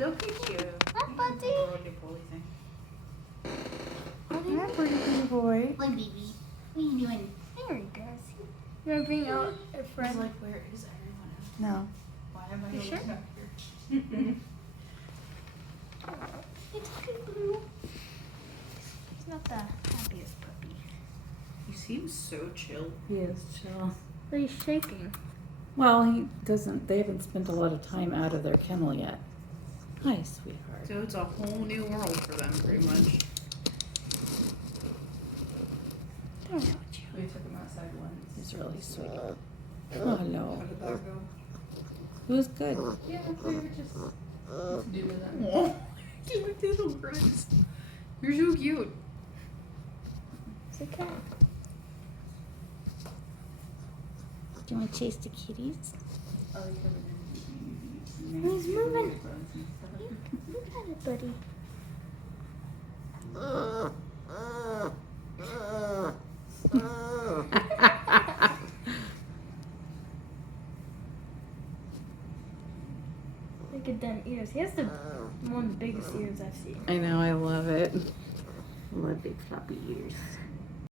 Look at you. Hi, buddy. Roly-poly thing. Hi, pretty baby boy. Hi, baby. What are you doing? There he goes. You want to bring out a I friend? was like, where is everyone else? No. Why am I You looking sure? up here? It's good, Blue. He's not the happiest puppy. He seems so chill. He is chill. But he's shaking. Well, he doesn't. They haven't spent a lot of time out of their kennel yet. Hi, sweetheart. So it's a whole new world for them, pretty much. I don't know what you. We took him outside once. He's really sweet. Oh, hello. How did that go? It was good. Yeah, we were just doing that. Give me little grunts. You're so cute. It's a cat. Do you want to chase the kitties? He's moving. Look at it, buddy. Look at them ears. He has one of the biggest ears I've seen. I know, I love it. I love big floppy ears.